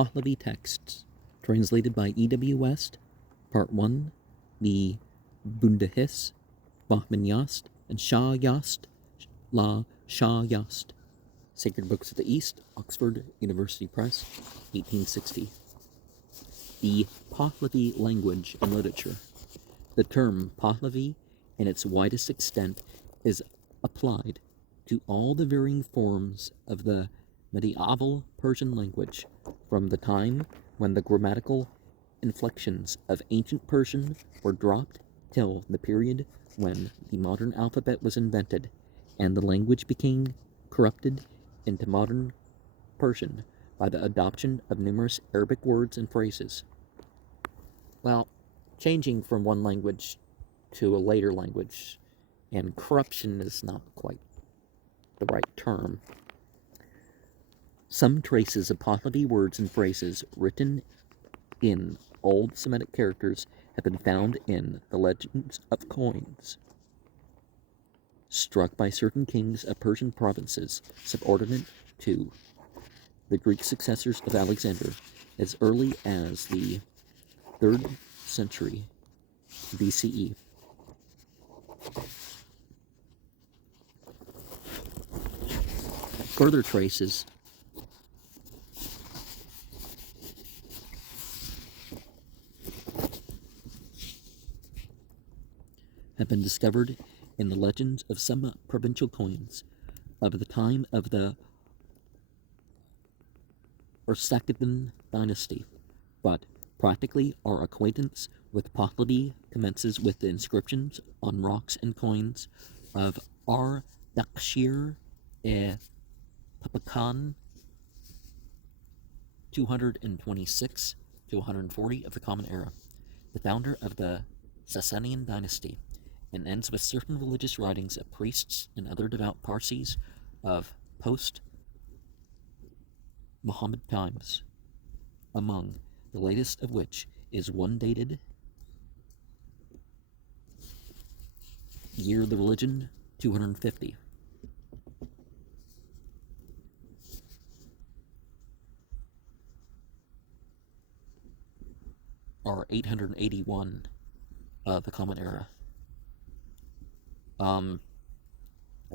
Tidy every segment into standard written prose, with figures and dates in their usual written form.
Pahlavi texts, translated by E.W. West, Part 1, the Bundahis Bahman Yast and Shayast, Shayast. Sacred Books of the East, Oxford University Press, 1860. The Pahlavi language and literature. The term Pahlavi, in its widest extent, is applied to all the varying forms of the medieval Persian language, from the time when the grammatical inflections of ancient Persian were dropped till the period when the modern alphabet was invented, and the language became corrupted into modern Persian by the adoption of numerous Arabic words and phrases. Well, changing from one language to a later language, and corruption is not quite the right term. Some traces of Pahlavi words and phrases written in old Semitic characters have been found in the legends of coins struck by certain kings of Persian provinces subordinate to the Greek successors of Alexander as early as the 3rd century BCE. Further traces have been discovered in the legends of some provincial coins of the time of the Zoroastrian dynasty, but practically our acquaintance with Pahlavi commences with the inscriptions on rocks and coins of Ardashir e Papakan 226 to 140 of the Common Era, the founder of the Sasanian dynasty, and ends with certain religious writings of priests and other devout Parsis of post-Muhammad times, among the latest of which is one dated year of the religion 250. Or 881 of the Common Era. I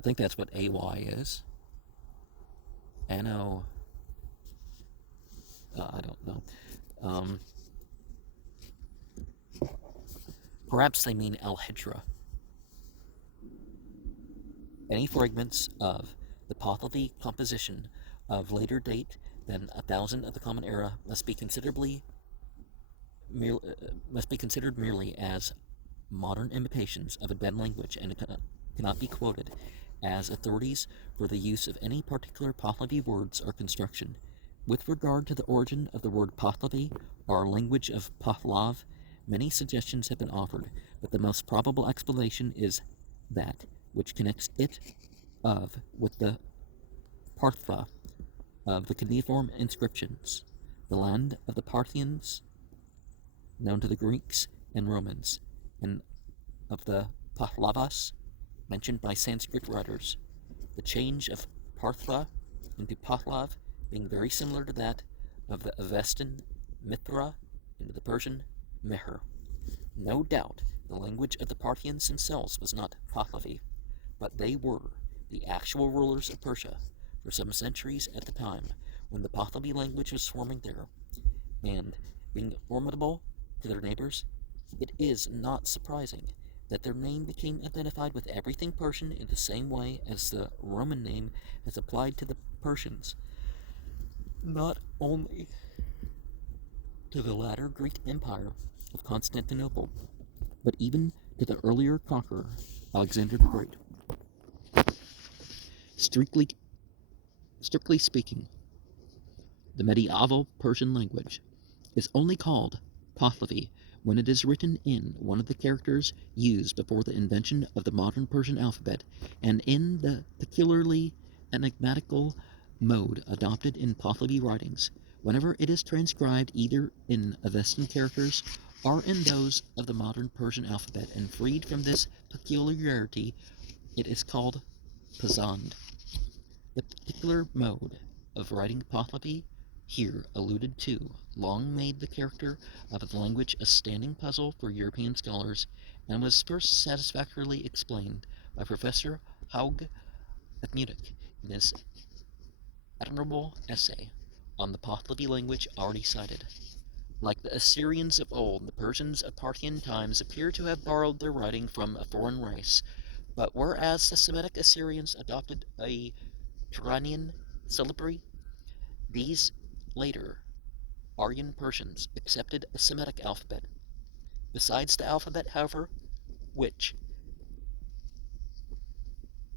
think that's what AY is. Anno, I don't know. Perhaps they mean Al-Hijra. Any fragments of the Pahlavi composition of later date than 1000 of the Common Era must be considered merely as modern imitations of a dead language, and cannot be quoted as authorities for the use of any particular Pahlavi words or construction. With regard to the origin of the word Pahlavi, or language of Pahlav, many suggestions have been offered, but the most probable explanation is that which connects it with the Partha of the cuneiform inscriptions, the land of the Parthians, known to the Greeks and Romans, and of the Pahlavas, mentioned by Sanskrit writers, the change of Partha into Pahlav being very similar to that of the Avestan Mithra into the Persian Mehr. No doubt the language of the Parthians themselves was not Pahlavi, but they were the actual rulers of Persia for some centuries at the time when the Pahlavi language was swarming there, and being formidable to their neighbors, it is not surprising that their name became identified with everything Persian in the same way as the Roman name has applied to the Persians, not only to the latter Greek Empire of Constantinople, but even to the earlier conqueror, Alexander the Great. Strictly speaking, the medieval Persian language is only called Pahlavi when it is written in one of the characters used before the invention of the modern Persian alphabet, and in the peculiarly enigmatical mode adopted in Pahlavi writings, whenever it is transcribed either in Avestan characters or in those of the modern Persian alphabet, and freed from this peculiarity, it is called Pazand. The particular mode of writing Pahlavi here alluded to, long made the character of the language a standing puzzle for European scholars, and was first satisfactorily explained by Professor Haug of Munich in his admirable essay on the Pahlavi language already cited. Like the Assyrians of old, the Persians of Parthian times appear to have borrowed their writing from a foreign race, but whereas the Semitic Assyrians adopted a Turanian syllabary, these later Aryan Persians accepted a Semitic alphabet. Besides the alphabet, however, which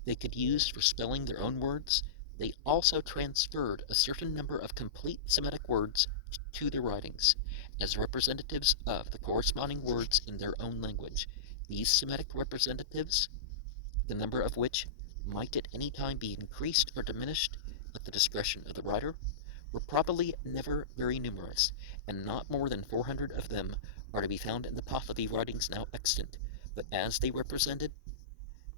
they could use for spelling their own words, they also transferred a certain number of complete Semitic words to their writings, as representatives of the corresponding words in their own language. These Semitic representatives, the number of which might at any time be increased or diminished at the discretion of the writer, were probably never very numerous, and not more than 400 of them are to be found in the Pahlavi writings now extant, but as they represented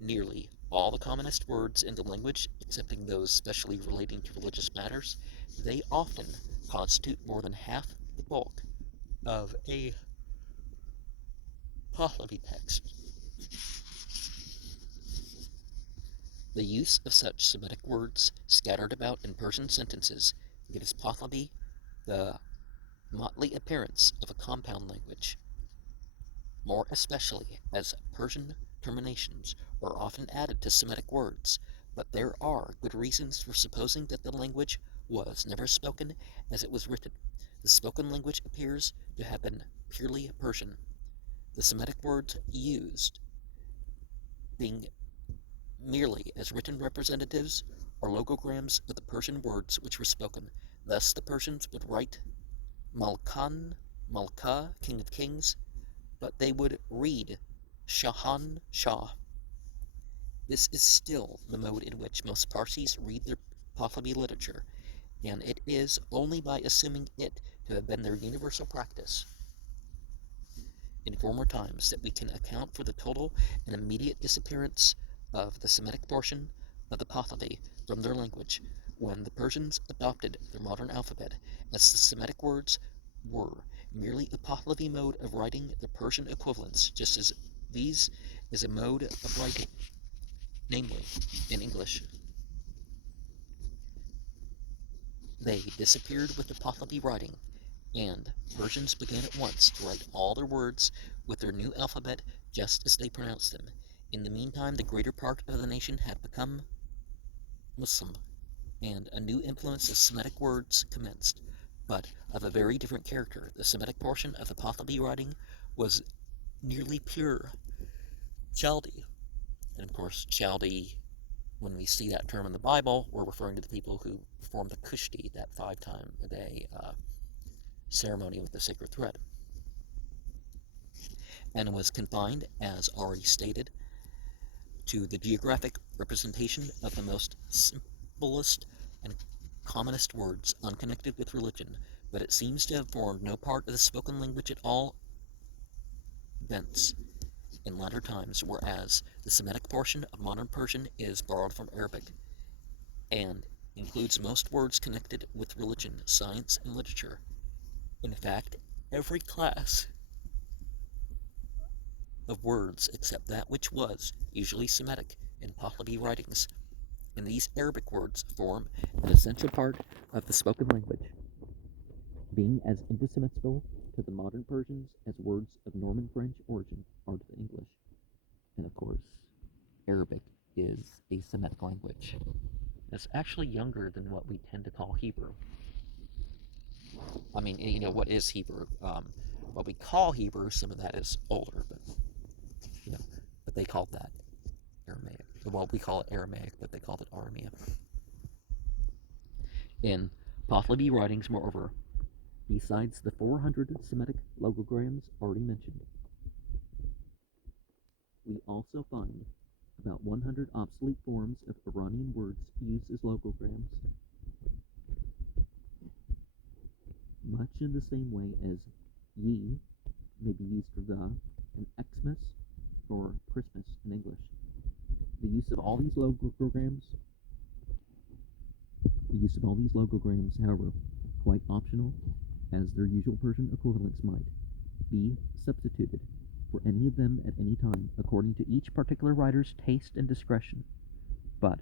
nearly all the commonest words in the language, excepting those specially relating to religious matters, they often constitute more than half the bulk of a Pahlavi text. The use of such Semitic words scattered about in Persian sentences gives Pahlavi the motley appearance of a compound language, more especially as Persian terminations are often added to Semitic words, but there are good reasons for supposing that the language was never spoken as it was written. The spoken language appears to have been purely Persian, the Semitic words used being merely as written representatives or logograms of the Persian words which were spoken. Thus the Persians would write Malkan, Malka, King of Kings, but they would read Shahan, Shah. This is still the mode in which most Parsis read their Pahlavi literature, and it is only by assuming it to have been their universal practice in former times that we can account for the total and immediate disappearance of the Semitic portion of the Pahlavi from their language when the Persians adopted their modern alphabet, as the Semitic words were merely a Pahlavi mode of writing the Persian equivalents, just as these is a mode of writing, namely in English. They disappeared with the Pahlavi writing, and Persians began at once to write all their words with their new alphabet just as they pronounced them. In the meantime, the greater part of the nation had become Muslim, and a new influence of Semitic words commenced, but of a very different character. The Semitic portion of the Pahlavi writing was nearly pure Chaldee. And of course, Chaldee, when we see that term in the Bible, we're referring to the people who perform the Kushti, that 5-time-a-day ceremony with the sacred thread, and was confined, as already stated, to the geographic representation of the most simplest and commonest words unconnected with religion, but it seems to have formed no part of the spoken language at all thence in latter times, whereas the Semitic portion of modern Persian is borrowed from Arabic, and includes most words connected with religion, science, and literature. In fact, every class of words except that which was usually Semitic in Pahlavi writings, and these Arabic words form an essential part of the spoken language, being as indispensable to the modern Persians as words of Norman French origin are to the English. And of course, Arabic is a Semitic language. It's actually younger than what we tend to call Hebrew. I mean, what is Hebrew? What we call Hebrew, some of that is older, but they called that Aramaic. Well, we call it Aramaic, but they called it Aramea. In Pahlavi writings, moreover, besides the 400 Semitic logograms already mentioned, we also find about 100 obsolete forms of Iranian words used as logograms, much in the same way as ye may be used for the, and Xmas for Christmas in English. The use of all these logograms, however, quite optional, as their usual Persian equivalents might, be substituted for any of them at any time, according to each particular writer's taste and discretion. But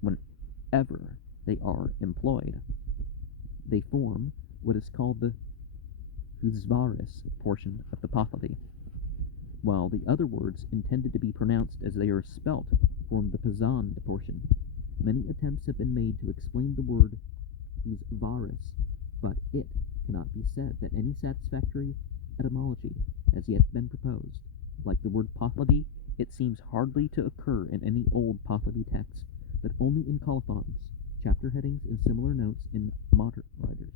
whenever they are employed, they form what is called the Huzvaris portion of the Pahlavi, while the other words intended to be pronounced as they are spelt form the Pazand portion. Many attempts have been made to explain the word Huzvaris, but it cannot be said that any satisfactory etymology has yet been proposed. Like the word Pahlavi, it seems hardly to occur in any old Pahlavi text, but only in colophons, chapter headings, and similar notes in modern writers.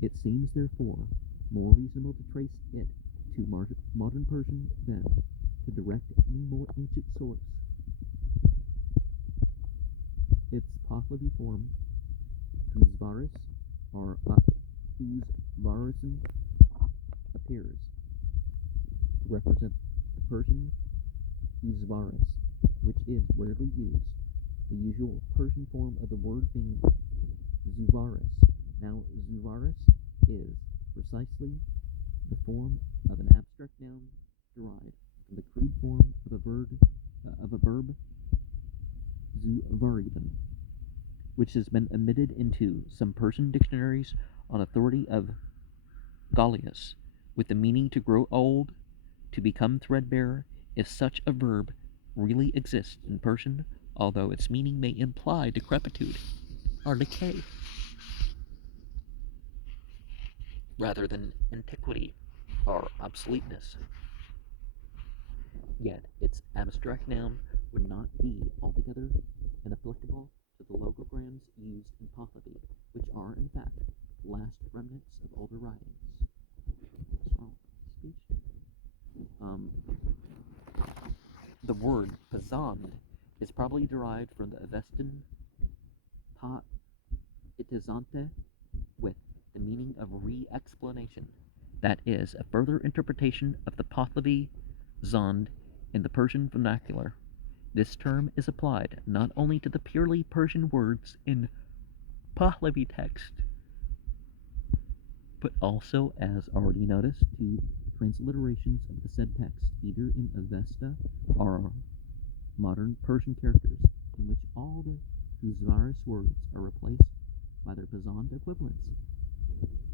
It seems, therefore, more reasonable to trace it to modern Persian than to direct any more ancient source. Its Pahlavi form, Huzvaris, or Huzvarisan, appears to represent the Persian Huzvaris, which is rarely used, the usual Persian form of the word being Zuvaris. Now, Zuvaris is precisely the form of an abstract noun derived from the crude form of a verb Zuvaridan, which has been admitted into some Persian dictionaries on authority of Gallius, with the meaning to grow old, to become threadbare, if such a verb really exists in Persian, although its meaning may imply decrepitude or decay, rather than antiquity or obsoleteness. Yet its abstract noun would not be altogether inapplicable to the logograms used in Pahlavi, which are, in fact, last remnants of older writings. The word Pazand is probably derived from the Avestan pa itizante, with the meaning of re-explanation, that is, a further interpretation of the Pahlavi Zand in the Persian vernacular. This term is applied not only to the purely Persian words in Pahlavi text, but also, as already noticed, to transliterations of the said text, either in Avesta or modern Persian characters, in which all the Huzvaris words are replaced by their Pazand equivalents.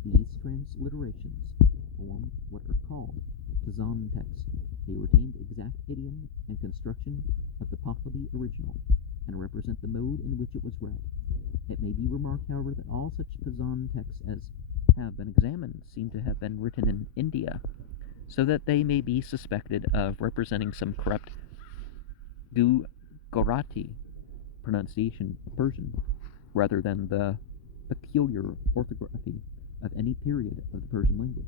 These transliterations form what are called Pazand texts. They retain the exact idiom and construction of the Pahlavi original, and represent the mode in which it was read. It may be remarked, however, that all such Pazand texts as have been examined seem to have been written in India, so that they may be suspected of representing some corrupt Gujarati pronunciation of Persian, rather than the peculiar orthography of any period of the Persian language.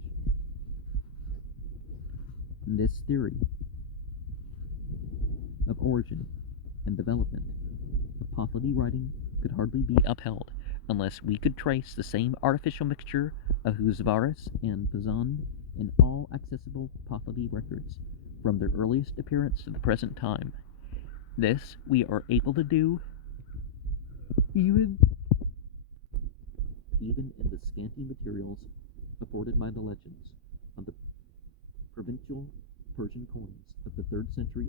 This theory of origin and development of Pahlavi writing could hardly be upheld unless we could trace the same artificial mixture of Huzvaris and Pazand in all accessible Pahlavi records, from their earliest appearance to the present time. This we are able to do even in the scanty materials afforded by the legends of the provincial Persian coins of the 3rd century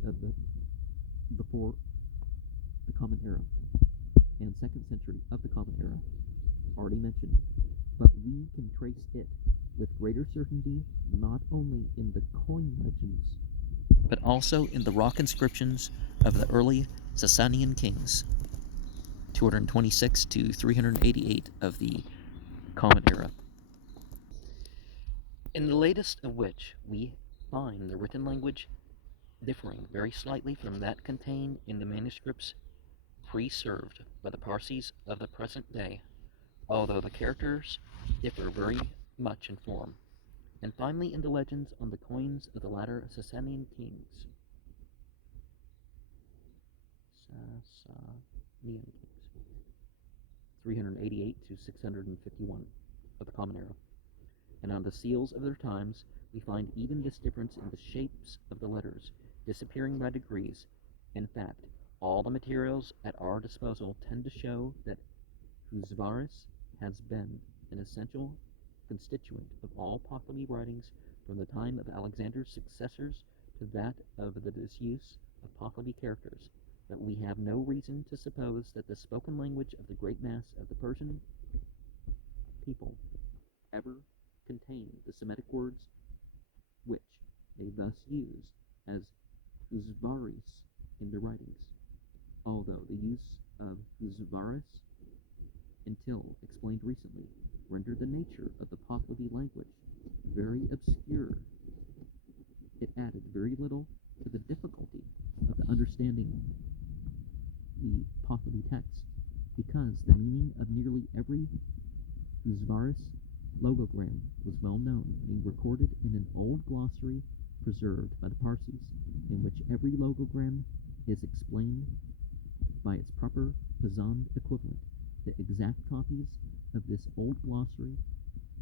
before the Common Era, and 2nd century of the Common Era, already mentioned, but we can trace it with greater certainty not only in the coin legends, but also in the rock inscriptions of the early Sasanian kings, 226 to 388 of the Common Era, in the latest of which we find the written language differing very slightly from that contained in the manuscripts preserved by the Parsis of the present day, although the characters differ very much in form, and finally in the legends on the coins of the latter Sasanian kings. 388 to 651 of the Common Era, and on the seals of their times we find even this difference in the shapes of the letters, disappearing by degrees. In fact, all the materials at our disposal tend to show that Huzvaris has been an essential constituent of all Pahlavi writings from the time of Alexander's successors to that of the disuse of Pahlavi characters, that we have no reason to suppose that the spoken language of the great mass of the Persian people ever contained the Semitic words which they thus use as uzvaris in their writings, although the use of uzvaris, until explained recently, rendered the nature of the Pahlavi language very obscure. It added very little to the difficulty of understanding the Pahlavi text, because the meaning of nearly every uzvaris logogram was well known, being recorded in an old glossary preserved by the Parsis, in which every logogram is explained by its proper Pazand equivalent. The exact copies of this old glossary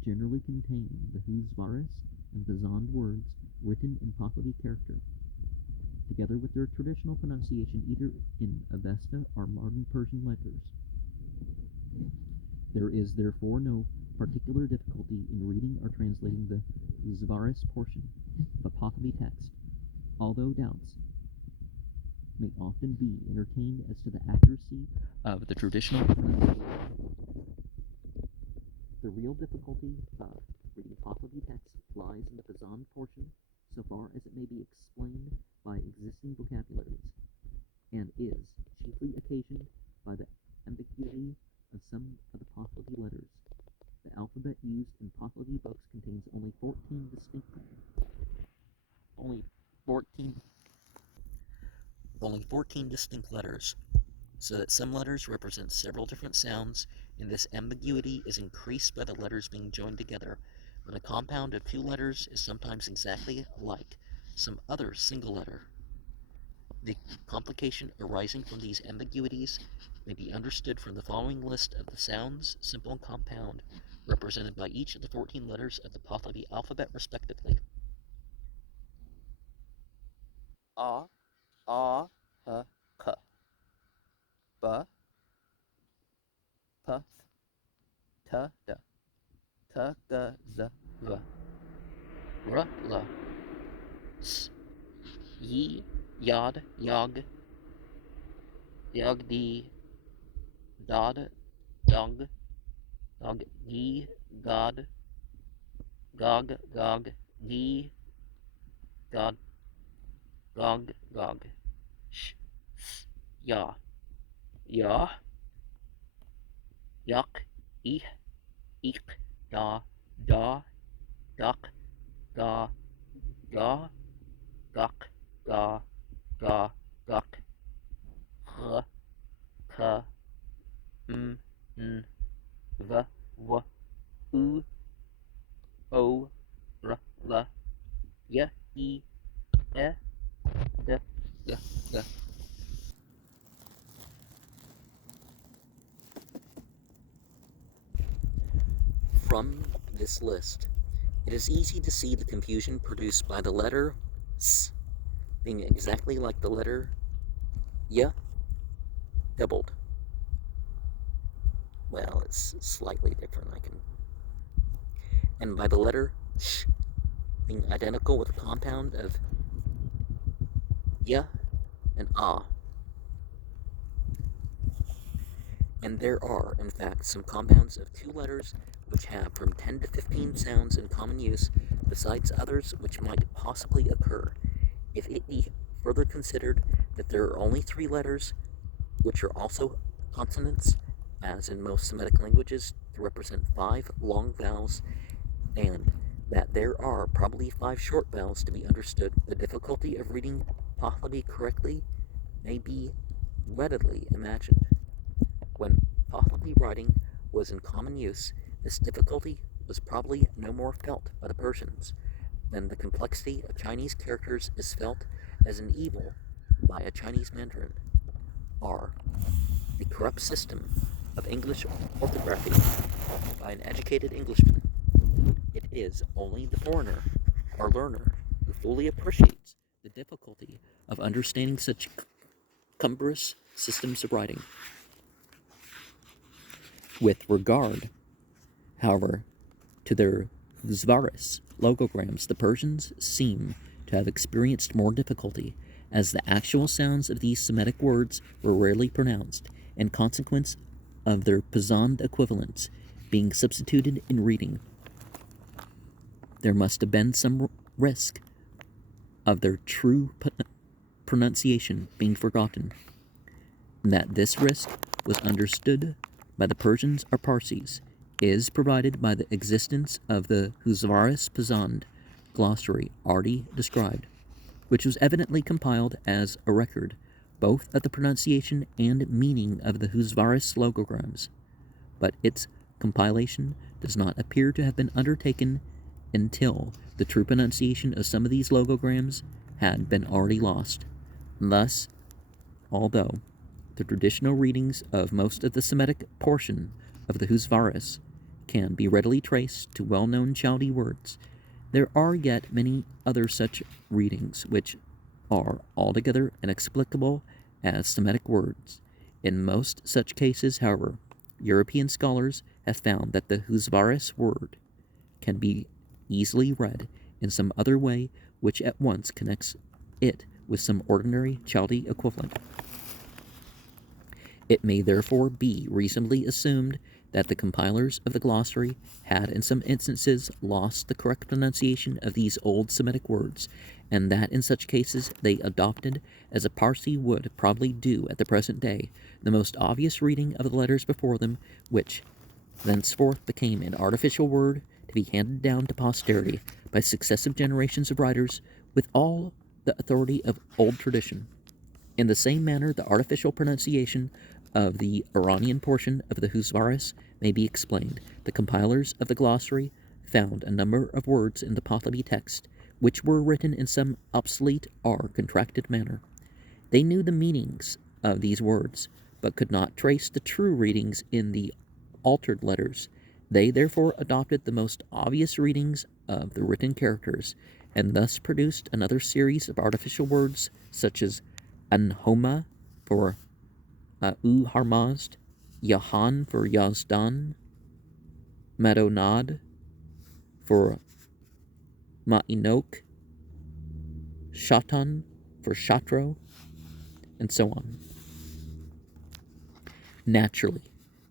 generally contain the Huzvaris and Pazand words written in Pahlavi character, together with their traditional pronunciation either in Avesta or modern Persian letters. There is therefore no particular difficulty in reading or translating the Huzvaris portion of a Pahlavi text, although doubts may often be entertained as to the accuracy of the traditional pronunciation. The real difficulty of reading Pahlavi text lies in the Pazand portion, so far as it may be explained by existing vocabularies, and is chiefly occasioned by the ambiguity of some of the Pahlavi letters. The alphabet used in Pahlavi books contains only 14 distinct letters, so that some letters represent several different sounds, and this ambiguity is increased by the letters being joined together, when a compound of two letters is sometimes exactly like some other single letter. The complication arising from these ambiguities may be understood from the following list of the sounds, simple and compound, represented by each of the 14 letters of the Pahlavi alphabet respectively. A, A, H, K. B, P, T, D. T, G, Z, V. R, L. S, Y, Yod, Yog. Yog, D. Dod, Dog. Dog, G, God. Gog, Gog. G, God. Gog, Gog. Sh, S, Ya. Ya. Yak, Ich, Ik. Da, Da. Dak, Ga. Ga. Gak, Ga. Ga, Gak. H, K. M, N. V, W. U, O, R, L. Y, I, E, D, D, D. From this list, it is easy to see the confusion produced by the letter S being exactly like the letter Y doubled. Well, it's slightly different, and by the letter Sh being identical with a compound of Y and A. And there are, in fact, some compounds of two letters which have from 10 to 15 sounds in common use, besides others which might possibly occur, if it be further considered that there are only 3 letters which are also consonants, as in most Semitic languages, to represent 5 long vowels, and that there are probably 5 short vowels to be understood. The difficulty of reading Pahlavi correctly may be readily imagined. When Pahlavi writing was in common use, this difficulty was probably no more felt by the Persians than the complexity of Chinese characters is felt as an evil by a Chinese Mandarin, or the corrupt system of English orthography by an educated Englishman. It is only the foreigner or learner who fully appreciates the difficulty of understanding such cumbrous systems of writing. With regard However, to their Huzvaris logograms, the Persians seem to have experienced more difficulty, as the actual sounds of these Semitic words were rarely pronounced, in consequence of their Pazand equivalents being substituted in reading. There must have been some risk of their true pronunciation being forgotten, and that this risk was understood by the Persians or Parsis is provided by the existence of the Huzvaris Pazand glossary already described, which was evidently compiled as a record both of the pronunciation and meaning of the Huzvaris logograms, but its compilation does not appear to have been undertaken until the true pronunciation of some of these logograms had been already lost. Thus, although the traditional readings of most of the Semitic portion of the Huzvaris can be readily traced to well-known Chaldee words, there are yet many other such readings which are altogether inexplicable as Semitic words. In most such cases, however, European scholars have found that the Huzvaris word can be easily read in some other way which at once connects it with some ordinary Chaldee equivalent. It may therefore be reasonably assumed that the compilers of the glossary had in some instances lost the correct pronunciation of these old Semitic words, and that in such cases they adopted, as a Parsi would probably do at the present day, the most obvious reading of the letters before them, which thenceforth became an artificial word to be handed down to posterity by successive generations of writers with all the authority of old tradition. In the same manner, the artificial pronunciation of the Iranian portion of the Huzvaris may be explained. The compilers of the glossary found a number of words in the Pahlavi text which were written in some obsolete or contracted manner. They knew the meanings of these words, but could not trace the true readings in the altered letters. They therefore adopted the most obvious readings of the written characters, and thus produced another series of artificial words, such as Anhoma for Harmazd, Yahan for Yazdan, Madonad for Ma'inok, Shatan for Shatro, and so on. Naturally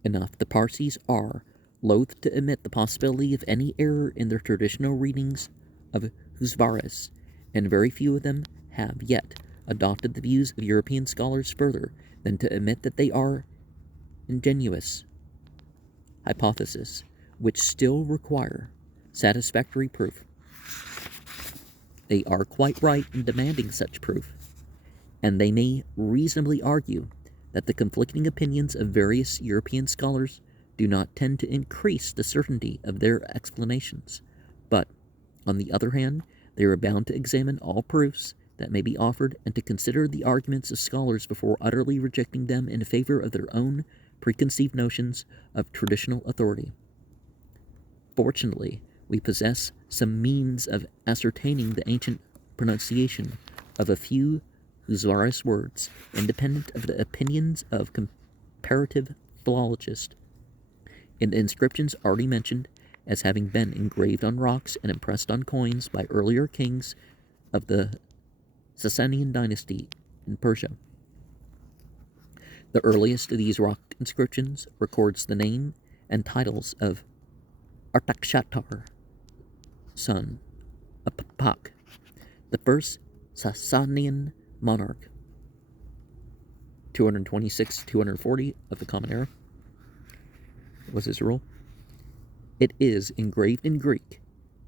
enough, the Parsis are loath to admit the possibility of any error in their traditional readings of Huzvaris, and very few of them have yet adopted the views of European scholars further than to admit that they are ingenious hypotheses, which still require satisfactory proof. They are quite right in demanding such proof, and they may reasonably argue that the conflicting opinions of various European scholars do not tend to increase the certainty of their explanations, but, on the other hand, they are bound to examine all proofs that may be offered and to consider the arguments of scholars before utterly rejecting them in favor of their own preconceived notions of traditional authority. Fortunately, we possess some means of ascertaining the ancient pronunciation of a few Huzvaris words, independent of the opinions of comparative philologists. In the inscriptions already mentioned as having been engraved on rocks and impressed on coins by earlier kings of the Sasanian dynasty in Persia. The earliest of these rock inscriptions records the name and titles of Artakshatar, son of Papak, the first Sasanian monarch, 226-240 of the Common Era was his rule. It is engraved in Greek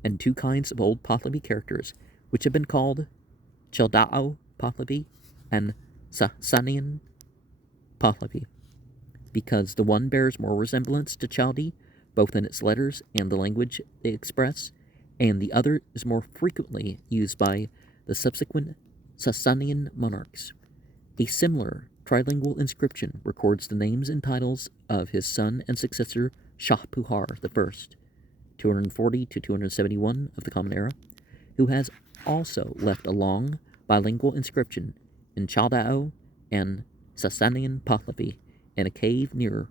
and two kinds of old Pahlavi characters, which have been called Chaldao Pahlavi and Sasanian Pahlavi, because the one bears more resemblance to Chaldee, both in its letters and the language they express, and the other is more frequently used by the subsequent Sasanian monarchs. A similar trilingual inscription records the names and titles of his son and successor Shahpuhar I, 240-271 of the Common Era, who has also left a long bilingual inscription in Chaldao and Sasanian Pahlavi in a cave near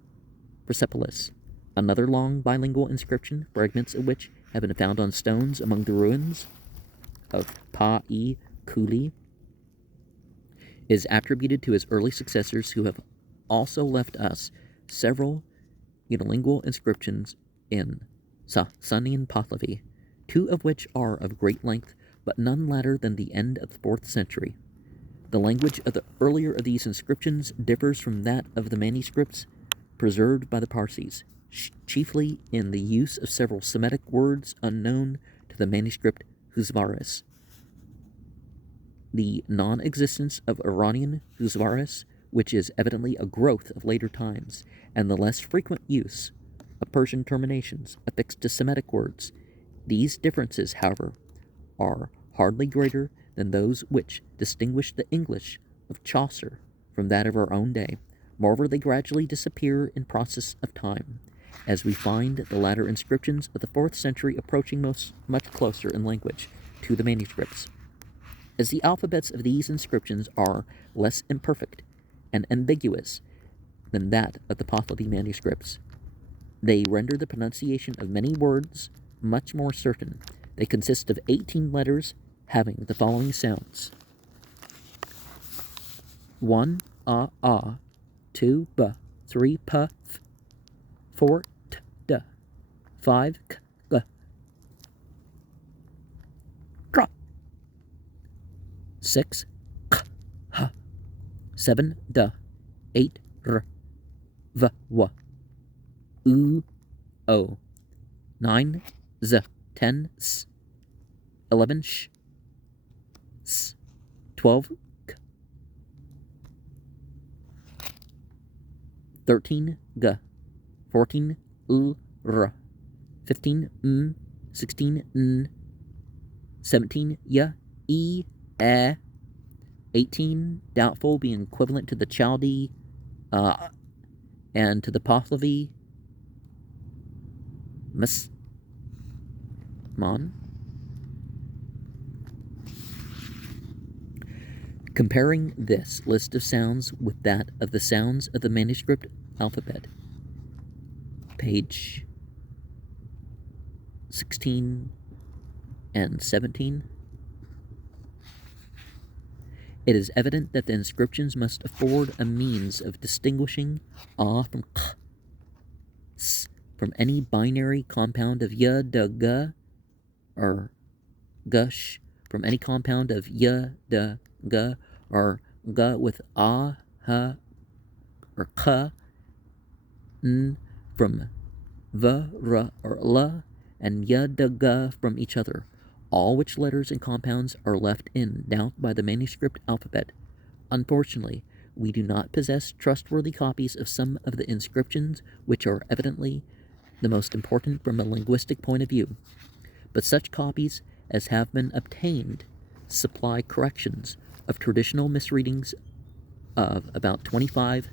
Persepolis, Another long bilingual inscription, fragments of which have been found on stones among the ruins of Pa'i Kuli, is attributed to his early successors, who have also left us several unilingual inscriptions in Sasanian Pahlavi, two of which are of great length, but none later than the end of the 4th century. The language of the earlier of these inscriptions differs from that of the manuscripts preserved by the Parsis, chiefly in the use of several Semitic words unknown to the manuscript Huzvaris. The non-existence of Iranian Huzvaris, which is evidently a growth of later times, and the less frequent use of Persian terminations affixed to Semitic words. These differences, however, are hardly greater than those which distinguish the English of Chaucer from that of our own day. Moreover, they gradually disappear in process of time, as we find the latter inscriptions of the 4th century approaching much closer in language to the manuscripts. As the alphabets of these inscriptions are less imperfect and ambiguous than that of the Pahlavi manuscripts, they render the pronunciation of many words much more certain. They consist of 18 letters having the following sounds: 1 a, 2 b, 3 p, f, 4 t, d, 5 k, g, 6 k, h, 7 d, 8 r, v, w, u, o, 9 z, 10 s, 11 sh, s, 12 k, 13 g, 14 l, r, 15 m, 16 n, 17 y, e, 18 doubtful, being equivalent to the Chaldee and to the Pahlavi Mon. Comparing this list of sounds with that of the sounds of the manuscript alphabet, page 16 and 17, it is evident that the inscriptions must afford a means of distinguishing a from k, s from any binary compound of y, d, g, or gush from any compound of y, d, g, or g with a, h, or k, n from v, r, or l, and y, d, g from each other, all which letters and compounds are left in doubt by the manuscript alphabet. Unfortunately, we do not possess trustworthy copies of some of the inscriptions, which are evidently the most important from a linguistic point of view, but such copies as have been obtained supply corrections of traditional misreadings of about 25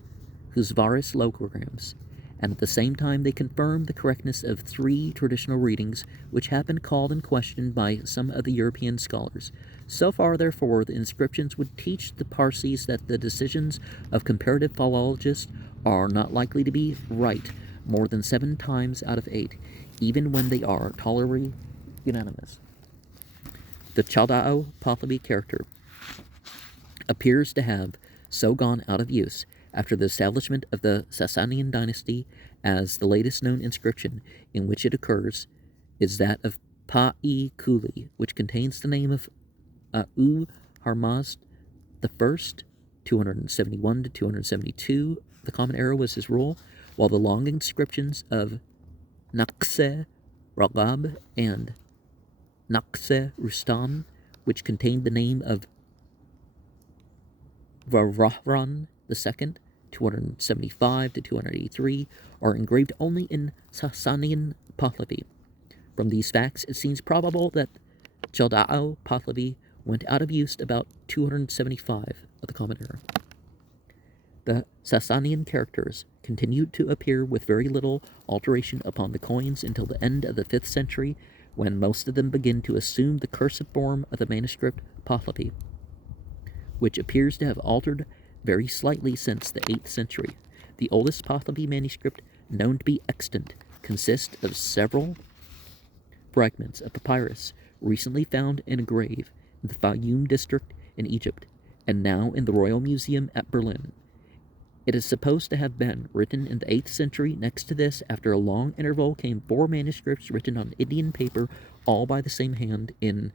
Huzvaris logograms, and at the same time they confirm the correctness of 3 traditional readings which have been called in question by some of the European scholars. So far, therefore, the inscriptions would teach the Parsis that the decisions of comparative philologists are not likely to be right more than 7 times out of 8, even when they are tolerably unanimous. The Chaldao Pahlavi character appears to have so gone out of use after the establishment of the Sasanian dynasty, as the latest known inscription in which it occurs is that of Pa'i Kuli, which contains the name of Harmazd I, 271 to 272. The Common Era was his rule, while the long inscriptions of Naqse Ragab and Naqse Rustam, which contained the name of Varahran II, 275 to 283, are engraved only in Sasanian Pahlavi. From these facts, it seems probable that Chaldao Pahlavi went out of use about 275 of the Common Era. The Sasanian characters continued to appear with very little alteration upon the coins until the end of the 5th century, when most of them begin to assume the cursive form of the manuscript Pahlavi, which appears to have altered very slightly since the 8th century. The oldest Pahlavi manuscript known to be extant consist of several fragments of papyrus recently found in a grave in the Fayoum district in Egypt, and now in the Royal Museum at Berlin. It is supposed to have been written in the 8th century. Next to this, after a long interval, came 4 manuscripts written on Indian paper, all by the same hand, in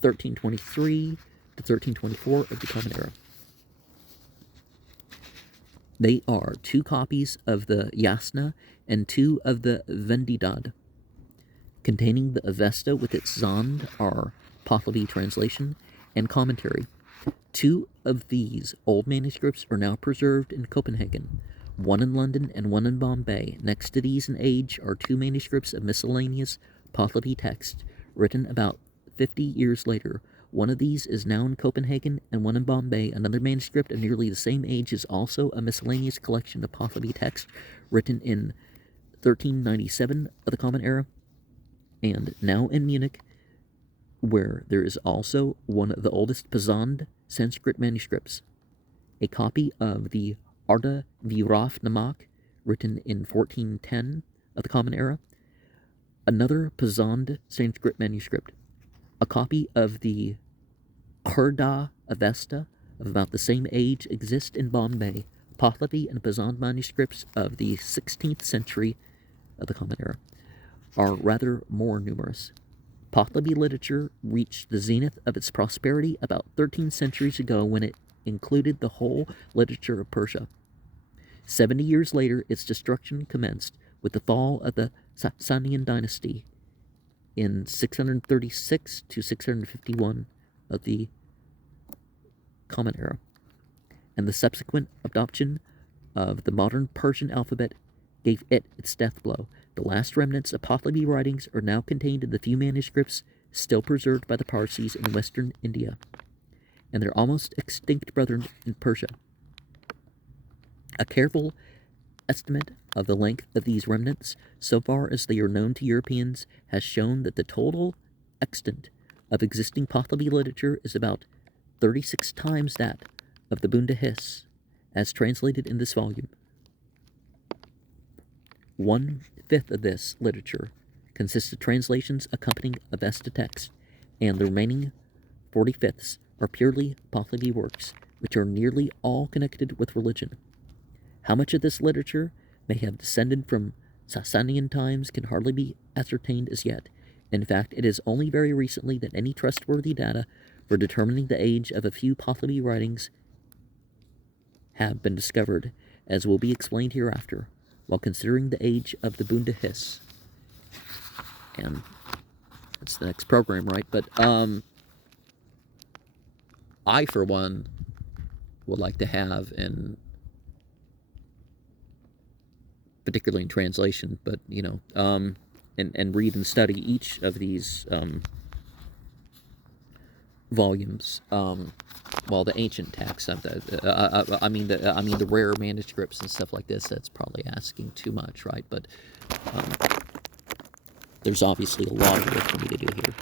1323 to 1324 of the Common Era. They are 2 copies of the Yasna and 2 of the Vendidad. Containing the Avesta with its Zand are Pahlavi translation and commentary. 2 of these old manuscripts are now preserved in Copenhagen, 1 in London and 1 in Bombay. Next to these in age are 2 manuscripts of miscellaneous Pahlavi text, written about 50 years later. 1 of these is now in Copenhagen and 1 in Bombay. Another manuscript of nearly the same age is also a miscellaneous collection of Pahlavi text, written in 1397 of the Common Era, and now in Munich, where there is also one of the oldest Pazand Sanskrit manuscripts, a copy of the Arda Viraf Namak, written in 1410 of the Common Era, another Pazand Sanskrit manuscript, a copy of the Arda Avesta of about the same age exist in Bombay. Pahlavi and Pazand manuscripts of the 16th century of the Common Era are rather more numerous. Pahlavi literature reached the zenith of its prosperity about 13 centuries ago, when it included the whole literature of Persia. 70 years later, its destruction commenced with the fall of the Sasanian dynasty in 636 to 651 of the Common Era, and the subsequent adoption of the modern Persian alphabet gave it its death blow. The last remnants of Pahlavi writings are now contained in the few manuscripts still preserved by the Parsis in western India, and their almost extinct brethren in Persia. A careful estimate of the length of these remnants, so far as they are known to Europeans, has shown that the total extent of existing Pahlavi literature is about 36 times that of the Bundahis, as translated in this volume. 1/5 of this literature consists of translations accompanying Avesta text, and the remaining 45ths are purely Pahlavi works, which are nearly all connected with religion. How much of this literature may have descended from Sasanian times can hardly be ascertained as yet. In fact, it is only very recently that any trustworthy data for determining the age of a few Pahlavi writings have been discovered, as will be explained hereafter, while considering the age of the Bundahis. And that's the next program, right? But I, for one, would like to have, and particularly in translation, but, and read and study each of these volumes, well, the ancient texts, the rare manuscripts and stuff like this. That's probably asking too much, right? But there's obviously a lot of work for me to do here.